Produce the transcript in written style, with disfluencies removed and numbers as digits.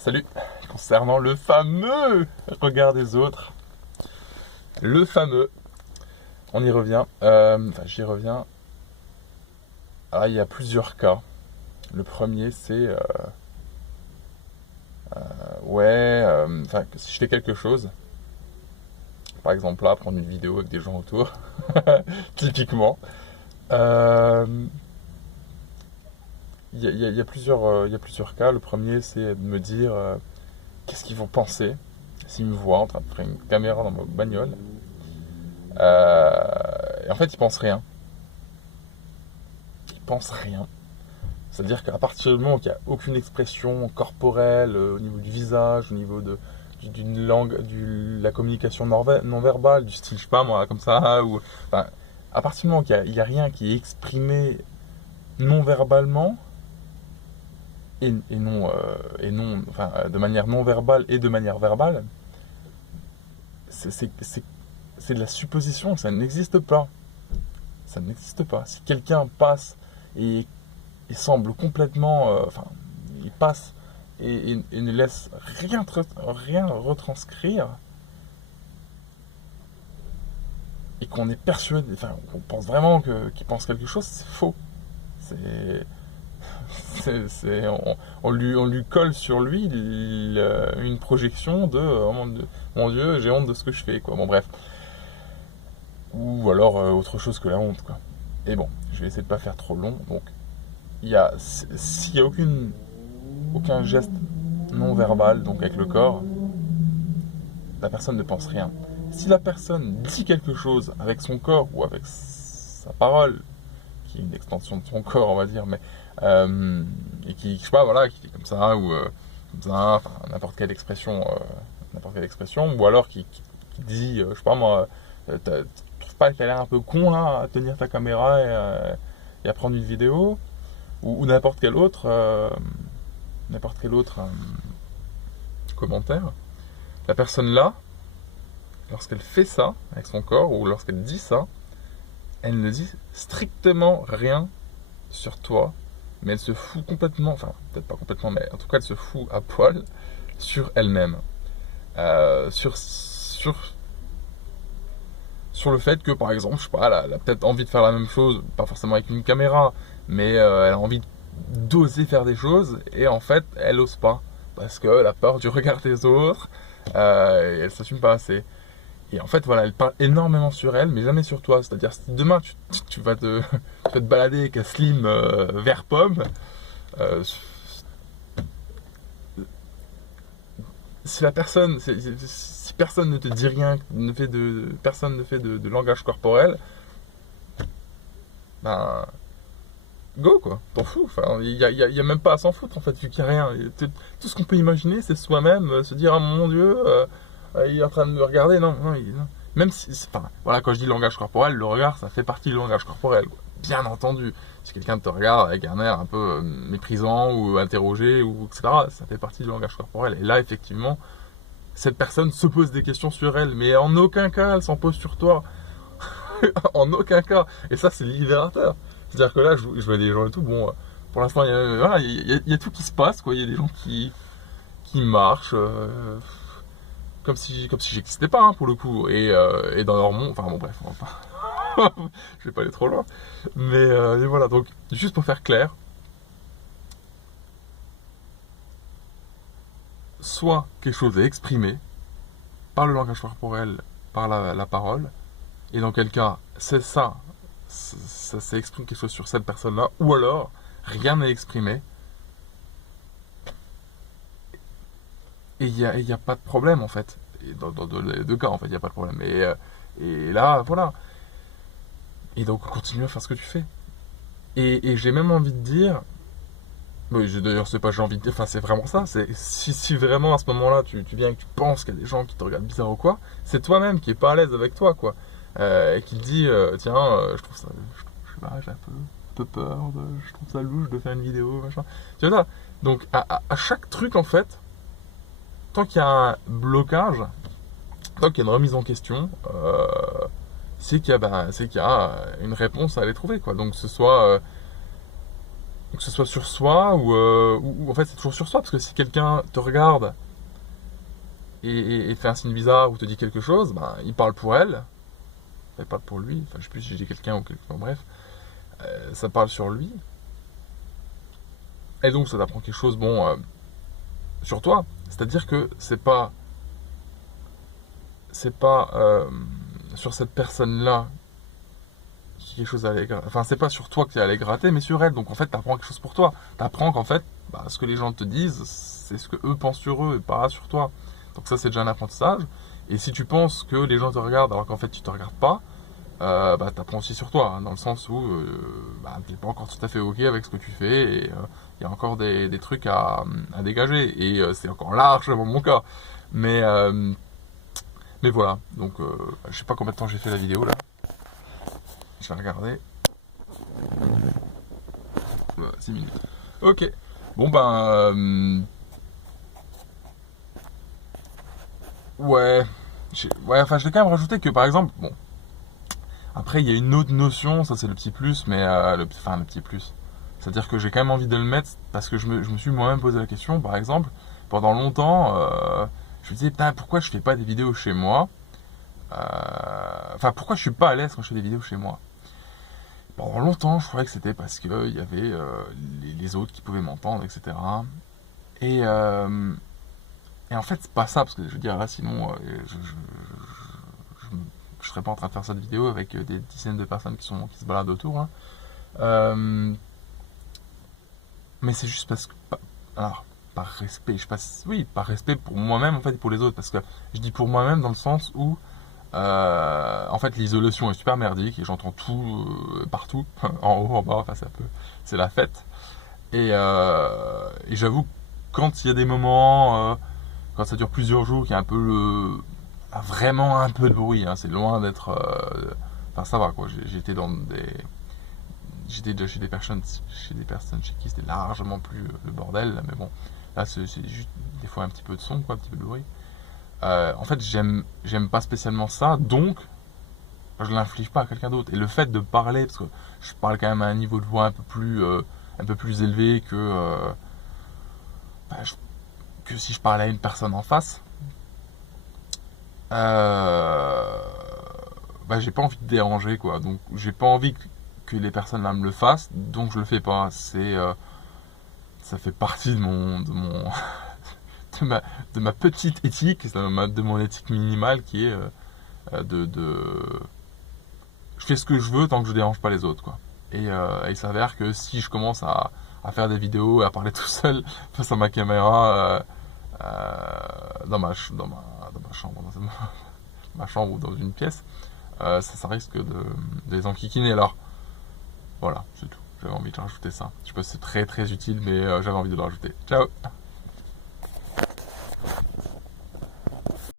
Salut. Concernant le fameux regard des autres, le fameux, on y revient, j'y reviens. Ah, il y a plusieurs cas. Le premier, c'est, si je fais quelque chose, par exemple là, prendre une vidéo avec des gens autour, typiquement, euh, il y a plusieurs cas. Le premier, c'est de me dire, qu'est-ce qu'ils vont penser s'ils me voient en train de faire une caméra dans ma bagnole. Et en fait, ils pensent rien. Ils pensent rien. C'est-à-dire qu'à partir du moment où il n'y a aucune expression corporelle, au niveau du visage, au niveau d'une langue, de la communication non verbale, du style, je sais pas moi, comme ça, ou, enfin, à partir du moment où il y a rien qui est exprimé non verbalement, de manière non verbale et de manière verbale, c'est de la supposition, ça n'existe pas. Ça n'existe pas. Si quelqu'un passe et il semble complètement, il passe et ne laisse rien retranscrire, et qu'on est persuadé, qu'on pense vraiment qu'il pense quelque chose, c'est faux. C'est, on lui colle sur lui une projection de, oh mon Dieu, j'ai honte de ce que je fais, quoi. Bon, bref. Ou alors autre chose que la honte, quoi. Et bon, je vais essayer de pas faire trop long. Donc, s'il n'y a aucun geste non verbal, donc avec le corps, la personne ne pense rien. Si la personne dit quelque chose avec son corps ou avec sa parole, qui est une extension de son corps, on va dire, mais et qui, je sais pas, voilà, qui fait comme ça ou comme ça, enfin n'importe quelle expression, ou alors qui dit, je sais pas moi, tu trouves pas que t'as l'air un peu con là, à tenir ta caméra et à prendre une vidéo, ou n'importe quel autre commentaire. La personne là, lorsqu'elle fait ça avec son corps ou lorsqu'elle dit ça, elle ne dit strictement rien sur toi, mais elle se fout complètement, enfin peut-être pas complètement, mais en tout cas elle se fout à poil sur elle-même. Sur le fait que par exemple, je sais pas, elle a peut-être envie de faire la même chose, pas forcément avec une caméra, mais elle a envie d'oser faire des choses, et en fait elle ose pas, parce qu'elle a peur du regard des autres, et elle s'assume pas assez. Et en fait, voilà, elle parle énormément sur elle, mais jamais sur toi. C'est-à-dire, si demain tu vas tu vas te balader avec un slim vert pomme, euh, si si personne ne te dit rien, personne ne fait de langage corporel, ben, go quoi, t'en fous. Enfin, y a même pas à s'en foutre en fait, vu qu'il n'y a rien. Tout ce qu'on peut imaginer, c'est soi-même se dire, ah mon Dieu, il est en train de me regarder. Non, non, non. Même si, enfin, voilà, quand je dis langage corporel, le regard, ça fait partie du langage corporel, quoi. Bien entendu. Si quelqu'un te regarde avec un air un peu méprisant ou interrogé, ou etc., ça fait partie du langage corporel. Et là, effectivement, cette personne se pose des questions sur elle, mais en aucun cas, elle s'en pose sur toi. En aucun cas. Et ça, c'est libérateur. C'est-à-dire que là, je vois des gens et tout, bon, pour l'instant, il y a tout qui se passe, quoi. Il y a des gens qui marchent, comme si j'existais pas, hein, pour le coup, et dans leur monde, enfin bon, bref, on va pas, je vais pas aller trop loin, mais voilà, donc, juste pour faire clair, soit quelque chose est exprimé par le langage corporel, par la parole, et dans quel cas, c'est ça s'exprime quelque chose sur cette personne-là, ou alors, rien n'est exprimé, et il y a pas de problème, en fait. Et dans les deux cas, en fait, il n'y a pas de problème. Et là, voilà. Et donc, continue à faire ce que tu fais. Et j'ai même envie de dire, oui, d'ailleurs, c'est pas j'ai envie de dire, enfin, c'est vraiment ça. Si vraiment à ce moment-là, tu viens et que tu penses qu'il y a des gens qui te regardent bizarre ou quoi, c'est toi-même qui est pas à l'aise avec toi, quoi. Et qui te dit, tiens, je trouve ça, je sais pas, j'ai un peu peur, je trouve ça louche de faire une vidéo, machin. Tu vois ça? Donc, à chaque truc, en fait, tant qu'il y a un blocage, tant qu'il y a une remise en question, c'est qu'il y a une réponse à aller trouver, quoi. Donc, que ce soit que ce soit sur soi ou en fait c'est toujours sur soi, parce que si quelqu'un te regarde et fait un signe bizarre ou te dit quelque chose, ben, il parle pour elle, et pas pour lui, enfin je sais plus si j'ai quelqu'un ou quelqu'un, bref, ça parle sur lui, et donc ça t'apprend quelque chose, bon, sur toi, c'est-à-dire que c'est pas sur cette personne-là quelque chose à aller gratter. Enfin, c'est pas sur toi que tu es allé gratter, mais sur elle. Donc en fait, tu apprends quelque chose pour toi. Tu apprends qu'en fait, bah, ce que les gens te disent, c'est ce que eux pensent sur eux et pas sur toi. Donc ça, c'est déjà un apprentissage. Et si tu penses que les gens te regardent alors qu'en fait, tu te regardes pas, bah, tu apprends aussi sur toi, hein, dans le sens où bah, tu n'es pas encore tout à fait OK avec ce que tu fais et il y a encore des trucs à dégager. Et c'est encore largement mon cas. Mais, euh, mais voilà. Donc, je sais pas combien de temps j'ai fait la vidéo là. Je vais regarder. 6 minutes. Ok. Bon ben. Ouais. Ouais, enfin, je vais quand même rajouter que par exemple, bon. Après, il y a une autre notion, ça c'est le petit plus, mais. Enfin, le petit plus. C'est-à-dire que j'ai quand même envie de le mettre parce que je me suis moi-même posé la question, par exemple, pendant longtemps, je me disais, putain, pourquoi je fais pas des vidéos chez moi. Enfin, pourquoi je suis pas à l'aise quand je fais des vidéos chez moi. Pendant longtemps, je croyais que c'était parce qu'il y avait les autres qui pouvaient m'entendre, etc. Et, euh, et en fait, c'est pas ça, parce que je veux dire, là, sinon, je serais pas en train de faire cette vidéo avec des dizaines de personnes qui se baladent autour. Hein. Euh, mais c'est juste parce que. Alors, par respect, je passe. Oui, par respect pour moi-même, en fait, et pour les autres. Parce que je dis pour moi-même dans le sens où. En fait, l'isolation est super merdique et j'entends tout partout, en haut, en bas, enfin, c'est la fête. Et j'avoue, quand il y a des moments, quand ça dure plusieurs jours, qu'il y a un peu vraiment un peu de bruit, hein, c'est loin d'être. Enfin, ça va quoi. J'étais dans des. J'étais déjà chez des personnes chez qui c'était largement plus le bordel, là, mais bon, là c'est juste des fois un petit peu de son, quoi, un petit peu de bruit. En fait, j'aime pas spécialement ça, donc je l'inflige pas à quelqu'un d'autre. Et le fait de parler, parce que je parle quand même à un niveau de voix un peu plus élevé bah, que si je parlais à une personne en face, euh, bah, j'ai pas envie de déranger, quoi. Donc, j'ai pas envie que les personnes là me le fassent, donc je le fais pas. Ça fait partie de ma, de ma petite éthique, de mon éthique minimale qui est je fais ce que je veux tant que je dérange pas les autres, quoi. Il s'avère que si je commence à faire des vidéos et à parler tout seul face à ma caméra dans ma chambre, ma chambre ou dans une pièce, ça risque de les enquiquiner. Alors voilà, c'est tout. J'avais envie de rajouter ça. Je sais pas si c'est très très utile, mais j'avais envie de le rajouter. Ciao!